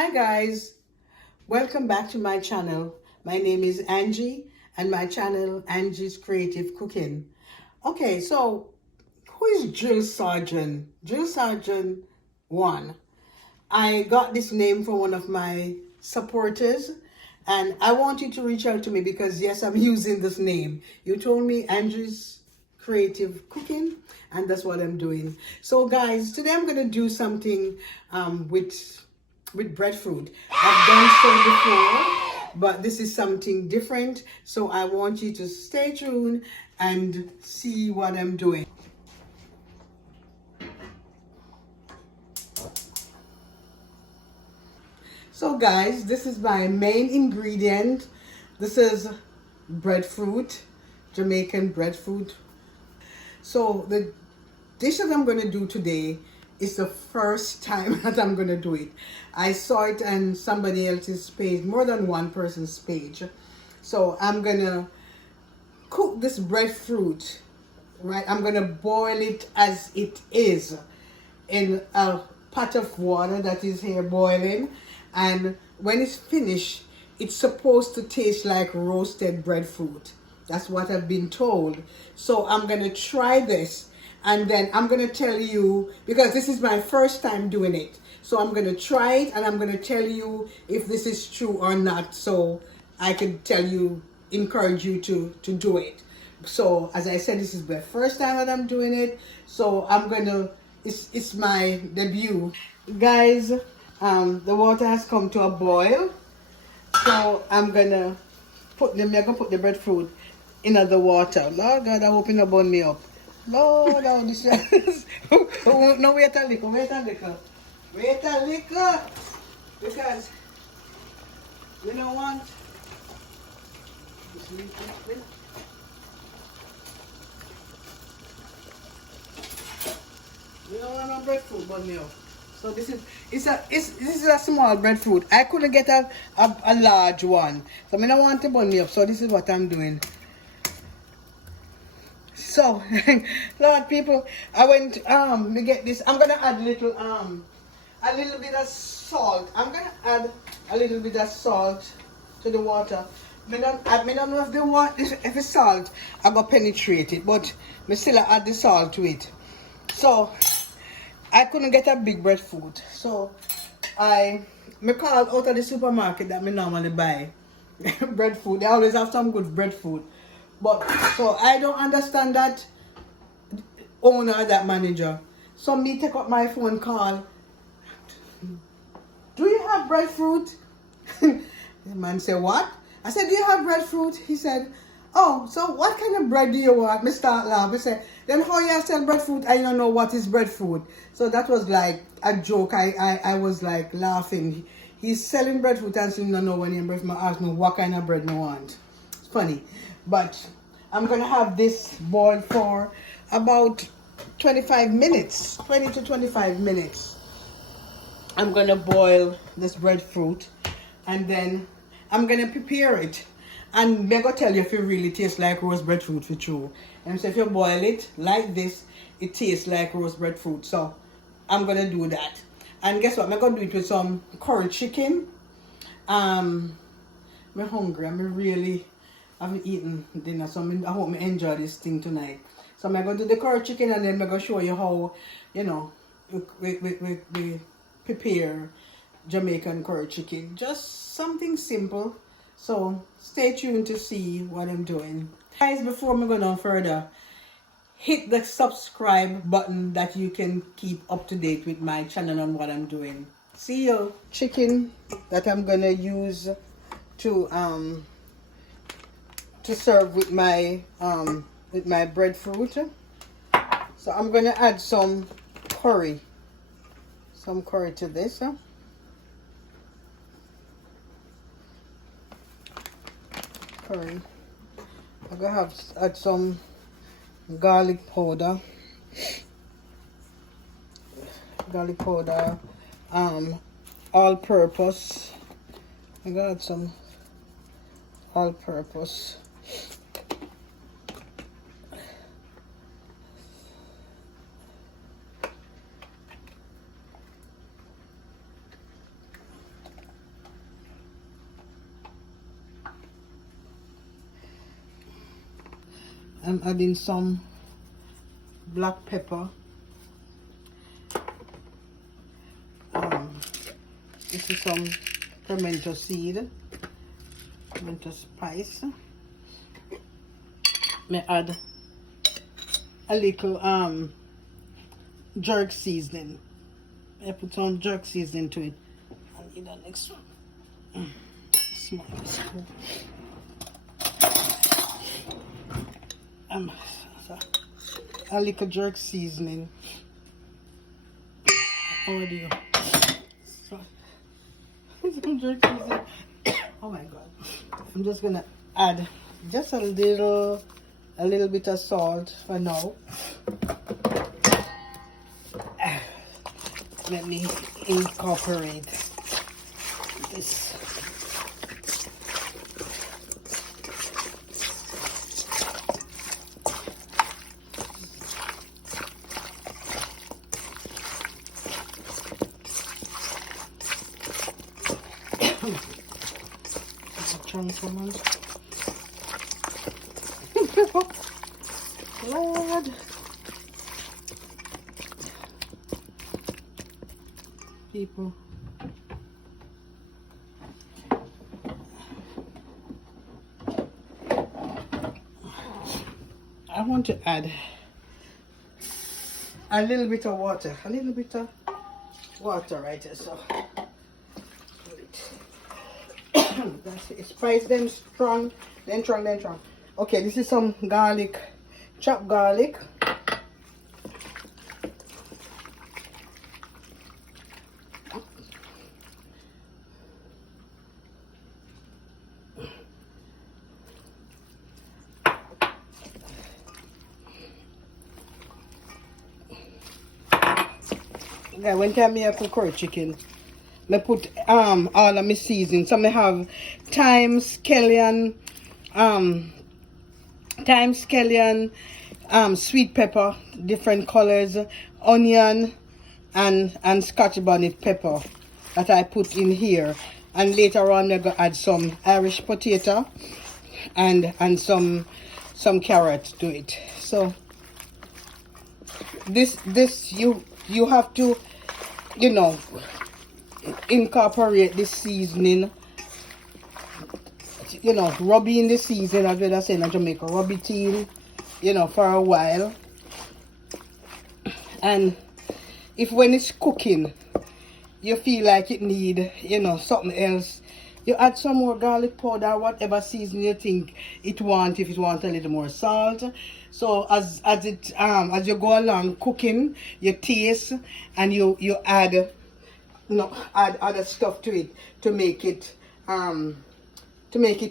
Hi guys, welcome back to my channel. My name is Angie and my channel Angie's Creative Cooking. Okay, so who is Jill Sargent? Jill Sargent 1. I got this name from one of my supporters and I want you to reach out to me because yes, I'm using this name. You told me Angie's Creative Cooking and that's what I'm doing. So guys, today I'm going to do something with breadfruit. I've done so before, but this is something different. So I want you to stay tuned and see what I'm doing. So guys, this is my main ingredient. This is breadfruit, Jamaican breadfruit. So the dish that I'm going to do today is the first time that I'm going to do it. I saw it on somebody else's page, more than one person's page. So I'm going to cook this breadfruit, right? I'm going to boil it as it is in a pot of water that is here boiling. And when it's finished, it's supposed to taste like roasted breadfruit. That's what I've been told. So I'm going to try this. And then I'm going to tell you, because this is my first time doing it. So I'm going to try it and I'm going to tell you if this is true or not. So I can tell you, encourage you to do it. So as I said, this is the first time that I'm doing it. So I'm going to, it's my debut. Guys, the water has come to a boil. So I'm going to put the breadfruit in the water. Lord God, I hope it not burn me up. Lord, oh, this is... No, wait a little. Because we don't want... We don't want no breadfruit burn me up. So this is a small breadfruit. I couldn't get a large one. So I don't want to burn me up. So this is what I'm doing. So, Lord people, I went to get this. I'm gonna add a little bit of salt. I'm gonna add a little bit of salt to the water. I don't know if the water, if the salt I gonna penetrate it, but I still add the salt to it. So I couldn't get a big breadfruit. So I called out of the supermarket that I normally buy breadfruit. They always have some good breadfruit. But so I don't understand that owner, that manager. So me take up my phone call. Do you have breadfruit? The man said, what? I said, do you have breadfruit? He said, oh, so what kind of bread do you want? Me start laugh. I said, then how you sell breadfruit? I don't know what is breadfruit. So that was like a joke. I was like laughing. He's selling breadfruit and still don't know when he asked me what kind of bread I want. It's funny. But I'm going to have this boiled for about 25 minutes, 20 to 25 minutes. I'm going to boil this breadfruit and then I'm going to prepare it. And I'm going to tell you if it really tastes like roast breadfruit for true. And so if you boil it like this, it tastes like roast breadfruit. So I'm going to do that. And guess what? I'm going to do it with some curry chicken. I'm hungry. I haven't eaten dinner, so I hope I enjoy this thing tonight. So I'm going to do the curry chicken and then I'm going to show you how, you know, we prepare Jamaican curry chicken. Just something simple. So stay tuned to see what I'm doing. Guys, before we go on further, hit the subscribe button that you can keep up to date with my channel and what I'm doing. See you. Chicken that I'm going to use to serve with my breadfruit. So I'm gonna add some curry to this. Curry. I'm gonna add some garlic powder. All purpose. I'm gonna add some all purpose. I'm adding some black pepper. This is some pimento seed, pimento spice. May add a little jerk seasoning. I put some jerk seasoning to it. I need an extra small spoon. So a little jerk seasoning. How do you? So, some jerk seasoning. Oh my god! I'm just gonna add just a little bit of salt for now. Let me incorporate this. Lord. People. I want to add a little bit of water. Right here. So that's it. Spice them strong, then strong. Okay, this is some garlic, chopped garlic. Okay, when time I cook curry chicken, I put all of my seasoning. So I have thyme, scallion, sweet pepper, different colors, onion, and scotch bonnet pepper that I put in here. And later on I'm gonna add some Irish potato and some carrot to it. So this you have to, you know, incorporate this seasoning, you know, rub in the seasoning, as well as saying in Jamaica, rub it in, you know, for a while. And if when it's cooking you feel like it need, you know, something else, you add some more garlic powder, whatever season you think it want. If it wants a little more salt, so as you go along cooking, you taste and you add, you know, add other stuff to it to make it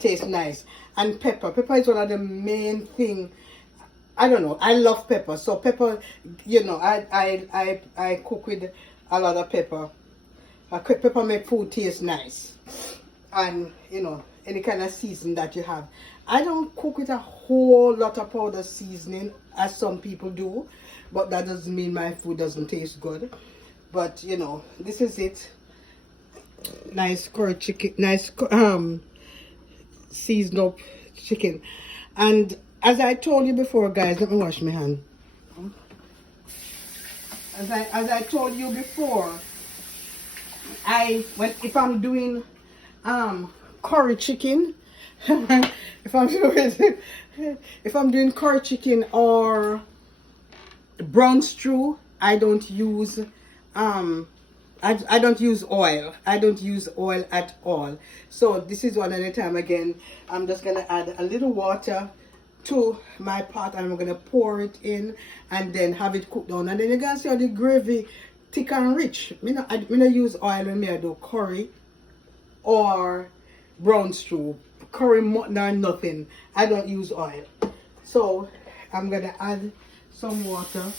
taste nice. And pepper is one of the main thing. I don't know, I love pepper. So pepper, you know, I cook with a lot of pepper. Pepper make food taste nice. And, you know, any kind of season that you have. I don't cook with a whole lot of powder seasoning as some people do, but that doesn't mean my food doesn't taste good. But, you know, this is it. Nice curry chicken, nice seasoned up chicken. And as I told you before, guys, let me wash my hand. As I told you before, if I'm doing curry chicken, if I'm doing curry chicken or brown stew, I don't use I don't use oil. I don't use oil at all. So this is one at a time. Again, I'm just gonna add a little water to my pot and I'm gonna pour it in and then have it cooked down. And then you can see how the gravy thick and rich. I don't use oil when I do curry or brown stew, curry, mutton or nothing. I don't use oil. So I'm gonna add some water,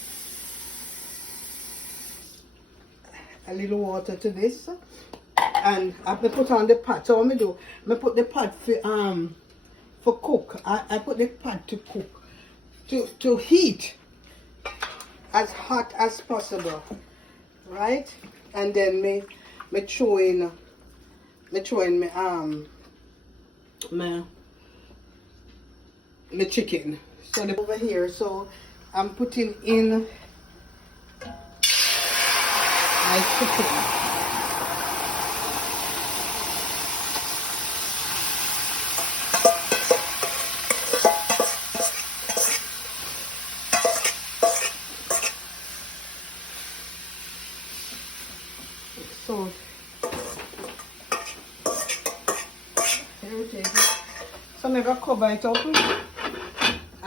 a little water to this, and I have to put on the pot. So what I do, I put the pot for cook. I put the pot to cook, to heat as hot as possible, right? And then me throw in my chicken. So over here, so I'm putting in my chicken. So here it is. So I'm gonna cover it up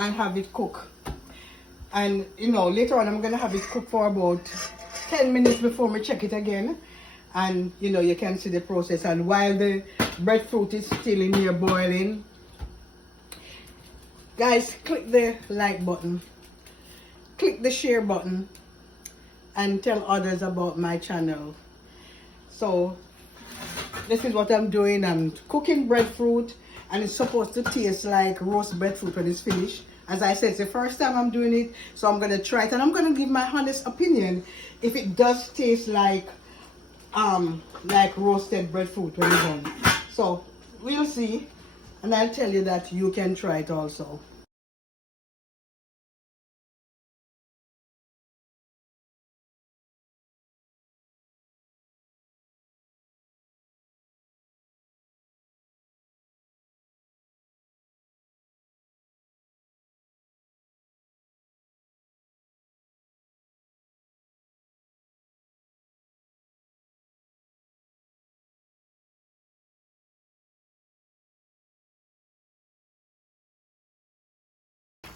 and have it cook. And you know, later on I'm gonna have it cook for about 10 minutes before we check it again. And you know, you can see the process. And while the breadfruit is still in here boiling, guys, click the like button, click the share button, and tell others about my channel. So this is what I'm doing. I'm cooking breadfruit, and it's supposed to taste like roast breadfruit when it's finished. As I said, it's the first time I'm doing it, so I'm gonna try it, and I'm gonna give my honest opinion if it does taste like roasted breadfruit when it's done. So we'll see, and I'll tell you that you can try it also.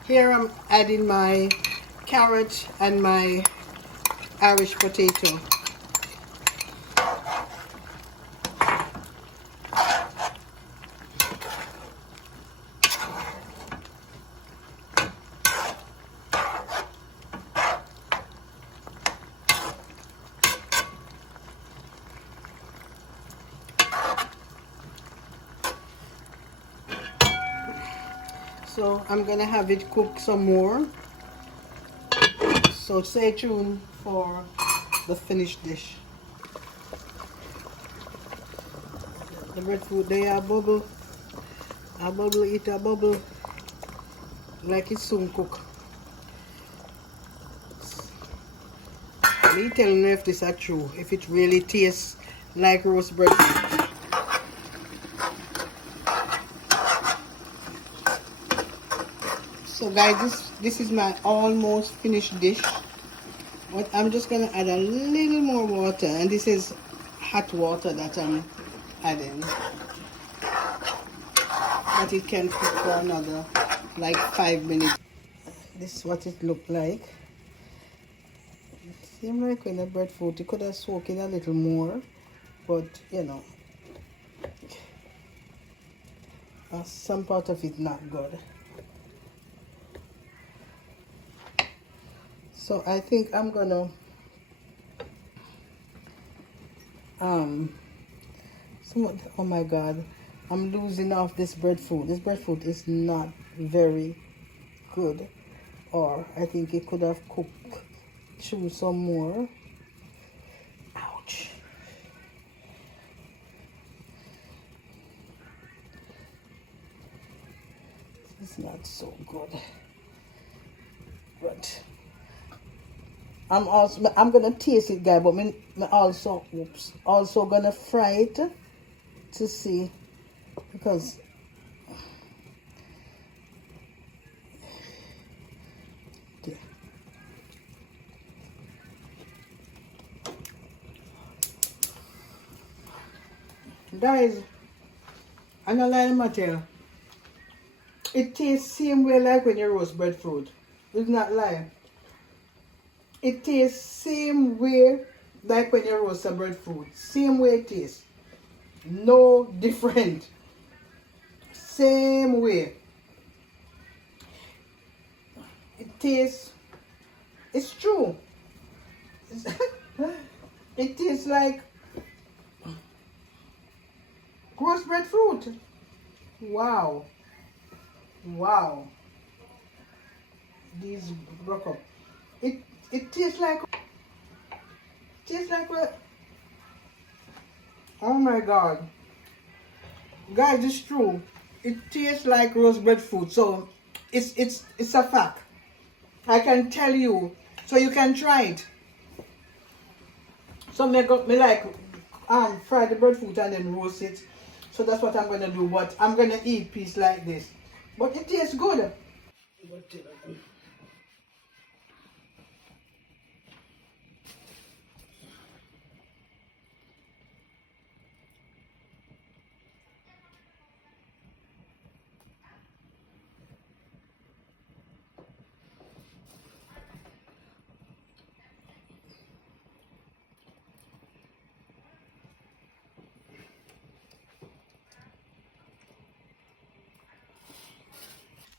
Here I'm adding my carrot and my Irish potato. So I'm gonna have it cook some more. So stay tuned for the finished dish. The breadfruit, they are bubble, it a bubble, like it soon cook. Me tell me if this is true, if it really tastes like roast breadfruit. So guys, this is my almost finished dish. But I'm just gonna add a little more water, and this is hot water that I'm adding. But it can cook for another like 5 minutes. This is what it looked like. It seemed like when the breadfruit, it could have soaked in a little more, but you know, some part of it not good. So I think I'm gonna oh my god, I'm losing off this breadfruit. This breadfruit is not very good, or I think it could have cooked through some more. Ouch. It's not so good, but I'm gonna taste it, guys, but me also gonna fry it to see, because guys, I'm not lying matter. It tastes same way like when you roast breadfruit. It's not lie. It tastes same way like when you roast a breadfruit. Same way it tastes. No different. Same way. It tastes, it's true. It tastes like roast breadfruit. Wow. Wow. These broke up. It tastes like what? Oh my god. Guys, it's true. It tastes like roast breadfruit. So It's a fact. I can tell you, so you can try it. So me like fry the breadfruit and then roast it. So that's what I'm gonna do. But I'm gonna eat piece like this. But it tastes good.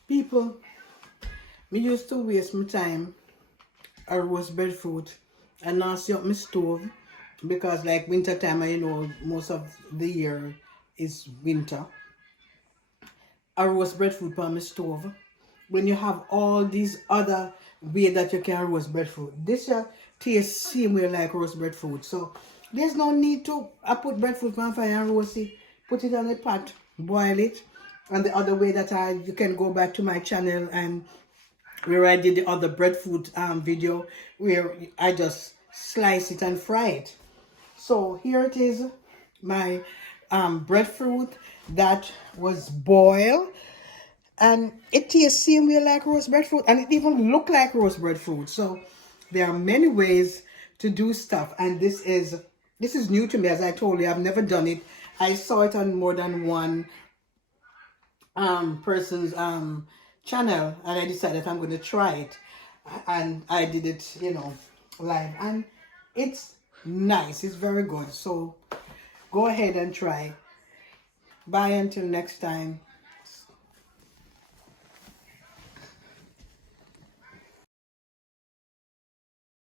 People, me used to waste my time I roast breadfruit and now see up my stove because like winter time, you know, most of the year is winter. I roast breadfruit on my stove. When you have all these other way that you can roast breadfruit, this tastes same way like roast breadfruit. So there's no need to I put breadfruit on fire and roast it, put it on a pot, boil it. And the other way that you can go back to my channel and where I did the other breadfruit video where I just slice it and fry it. So here it is, my breadfruit that was boiled, and it tastes same way like roast breadfruit, and it even look like roast breadfruit. So there are many ways to do stuff, and this is new to me. As I told you, I've never done it. I saw it on more than one person's channel, and I decided I'm going to try it, and I did it, you know, live, and it's nice. It's very good. So go ahead and try. Bye until next time.